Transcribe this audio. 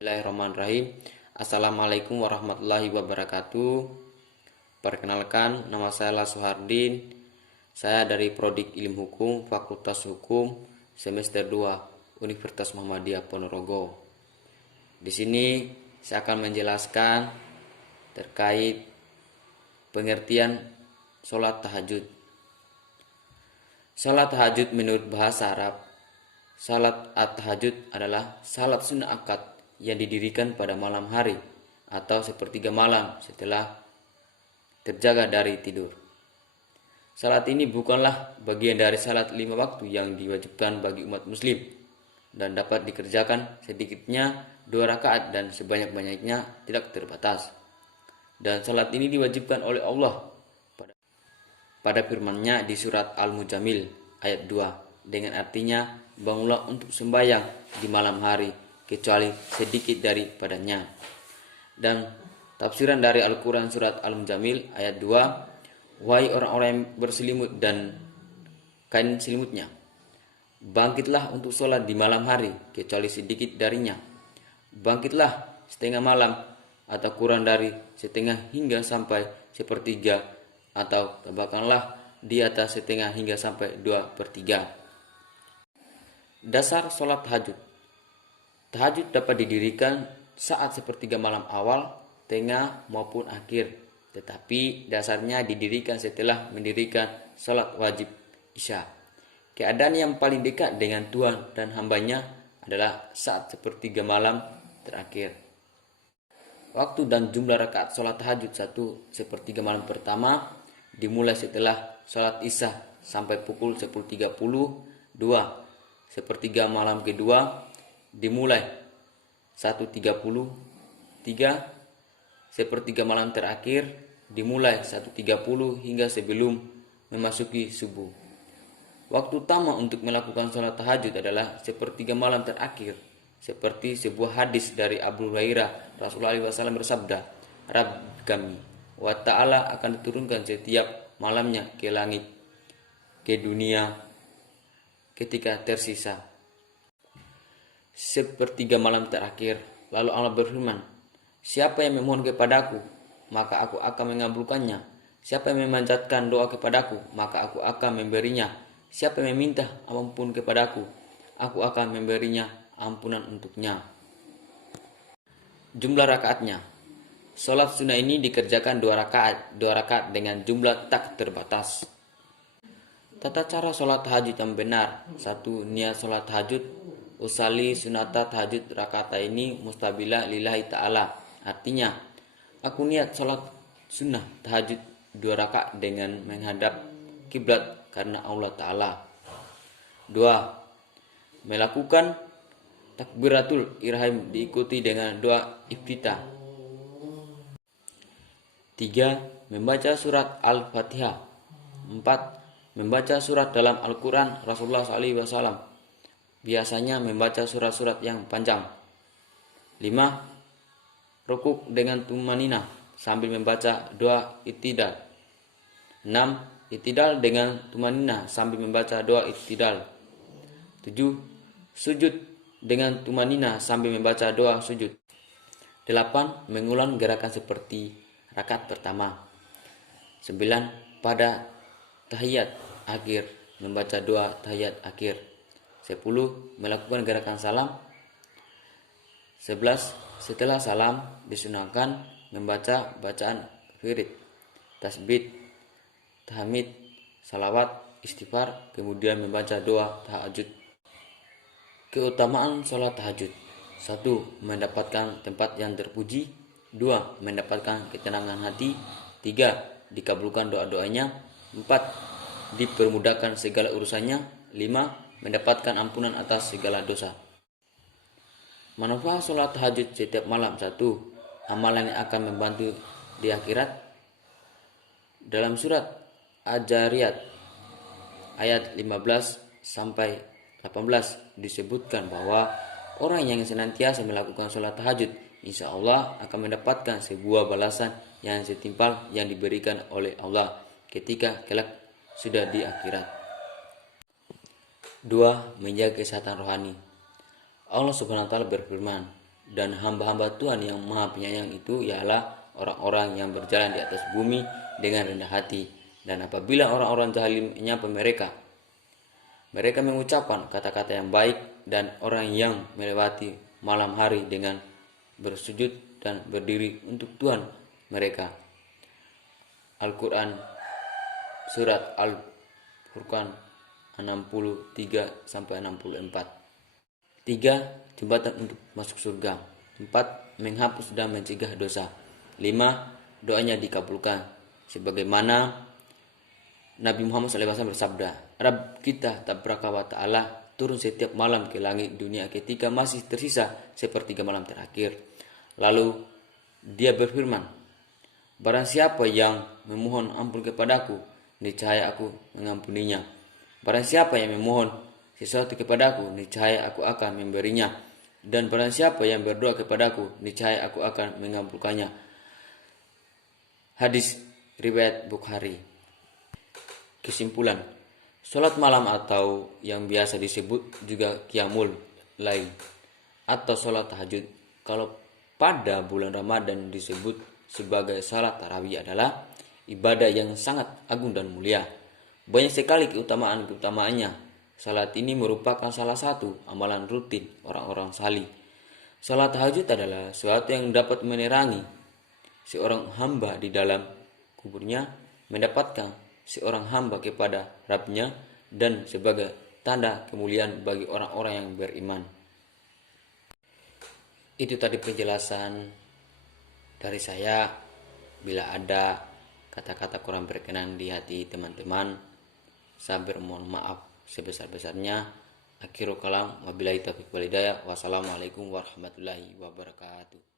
Bismillahirrahmanirrahim. Assalamualaikum warahmatullahi wabarakatuh. Perkenalkan, nama saya Lasuhardin. Saya dari Prodi Ilmu Hukum, Fakultas Hukum, semester 2, Universitas Muhammadiyah Ponorogo. Di sini saya akan menjelaskan terkait pengertian sholat tahajud. Sholat tahajud menurut bahasa Arab, salat at-tahajud adalah salat sunnah akad yang didirikan pada malam hari atau sepertiga malam setelah terjaga dari tidur. Salat ini bukanlah bagian dari salat 5 waktu yang diwajibkan bagi umat muslim dan dapat dikerjakan sedikitnya 2 rakaat dan sebanyak-banyaknya tidak terbatas. Dan salat ini diwajibkan oleh Allah pada firman-Nya di surat Al-Mujamil ayat 2 dengan artinya, bangunlah untuk sembahyang di malam hari kecuali sedikit daripadanya. Dan tafsiran dari Al-Quran surat Al-Mujamil ayat 2, wahai orang-orang yang berselimut dan kain selimutnya, bangkitlah untuk sholat di malam hari kecuali sedikit darinya. Bangkitlah setengah malam atau kurang dari setengah hingga sampai sepertiga, atau tambahkanlah di atas setengah hingga sampai 2/3. Dasar sholat tahajud. Tahajud dapat didirikan saat sepertiga malam awal, tengah maupun akhir, tetapi dasarnya didirikan setelah mendirikan sholat wajib isya. Keadaan yang paling dekat dengan Tuhan dan hambanya adalah saat sepertiga malam terakhir. Waktu dan jumlah rakaat sholat tahajud 1 sepertiga malam pertama dimulai setelah sholat isya sampai pukul 10.30. 2 sepertiga malam kedua dimulai 1.30. 3 sepertiga malam terakhir dimulai 1.30 hingga sebelum memasuki subuh. Waktu utama untuk melakukan sholat tahajud adalah sepertiga malam terakhir, seperti sebuah hadis dari Abu Hurairah. Rasulullah SAW bersabda, Rabb kami wa ta'ala akan diturunkan setiap malamnya ke langit, ke dunia ketika tersisa sepertiga malam terakhir. Lalu Allah berfirman, siapa yang memohon kepadaku, maka aku akan mengabulkannya. Siapa yang memanjatkan doa kepadaku, maka aku akan memberinya. Siapa yang meminta ampun kepadaku, aku akan memberinya ampunan untuknya. Jumlah rakaatnya. Sholat sunnah ini dikerjakan 2 rakaat dengan jumlah tak terbatas. Tata cara sholat tahajud yang benar. 1. Niat sholat tahajud. Usali sunata tahajud rakaat ini mustabila lillahi ta'ala. Artinya, aku niat sholat sunnah tahajud 2 rakaat dengan menghadap kiblat karena Allah Ta'ala. 2. Melakukan takbiratul ihram diikuti dengan doa iftitah. 3. Membaca surat Al-Fatihah. 4. Membaca surat dalam Al-Quran. Rasulullah SAW biasanya membaca surat-surat yang panjang. 5. Rukuk dengan tumanina sambil membaca doa ittidal. 6. Ittidal dengan tumanina sambil membaca doa ittidal. 7. Sujud dengan tumanina sambil membaca doa sujud. 8. Mengulang gerakan seperti rakaat pertama. 9. Pada tahiyat akhir membaca doa tahiyat akhir. 10. Melakukan gerakan salam. 11. Setelah salam disunahkan membaca bacaan wirid, tasbih, tahmid, salawat, istighfar, kemudian membaca doa tahajud. Keutamaan sholat tahajud. 1. Mendapatkan tempat yang terpuji. 2. Mendapatkan ketenangan hati. 3. Dikabulkan doa-doanya. 4. Dipermudahkan segala urusannya. 5. Mendapatkan ampunan atas segala dosa. Manfaat sholat tahajud setiap malam. 1. Amalan yang akan membantu di akhirat. Dalam surat Al-Jariyat ayat 15 sampai 18 disebutkan bahwa orang yang senantiasa melakukan sholat tahajud insya Allah akan mendapatkan sebuah balasan yang setimpal yang diberikan oleh Allah ketika kelak sudah di akhirat. 2. Menjaga kesehatan rohani. Allah Subhanahu wa taala berfirman dan hamba-hamba Tuhan yang maha penyayang itu ialah orang-orang yang berjalan di atas bumi dengan rendah hati. Dan apabila orang-orang zalim menyapa mereka, mereka mengucapkan kata-kata yang baik, dan orang yang melewati malam hari dengan bersujud dan berdiri untuk Tuhan mereka. Al-Quran Surat Al-Furqan 63-64. 3. Jembatan untuk masuk surga. 4. Menghapus dan mencegah dosa. 5. Doanya dikabulkan. Sebagaimana Nabi Muhammad SAW bersabda, Rabb kita tabaraka wa ta'ala turun setiap malam ke langit dunia ketika masih tersisa sepertiga malam terakhir. Lalu dia berfirman, barang siapa yang memohon ampun kepadaku, niscaya aku mengampuninya. Barang siapa yang memohon sesuatu kepadaku, niscaya aku akan memberinya. Dan barang siapa yang berdoa kepadaku, niscaya aku akan mengabulkannya. Hadis riwayat Bukhari. Kesimpulan, sholat malam atau yang biasa disebut juga qiyamul lail atau sholat tahajud kalau pada bulan Ramadan disebut sebagai salat tarawih adalah ibadah yang sangat agung dan mulia. Banyak sekali keutamaannya. Salat ini merupakan salah satu amalan rutin orang-orang salih. Salat tahajud adalah sesuatu yang dapat menerangi seorang hamba di dalam kuburnya, mendapatkan seorang hamba kepada Rabbnya, dan sebagai tanda kemuliaan bagi orang-orang yang beriman. Itu tadi penjelasan dari saya. Bila ada kata-kata kurang berkenan di hati teman-teman, saya bermohon maaf sebesar-besarnya. Akhirul kalam, wabillahi taufiq wal hidayah. Wassalamualaikum warahmatullahi wabarakatuh.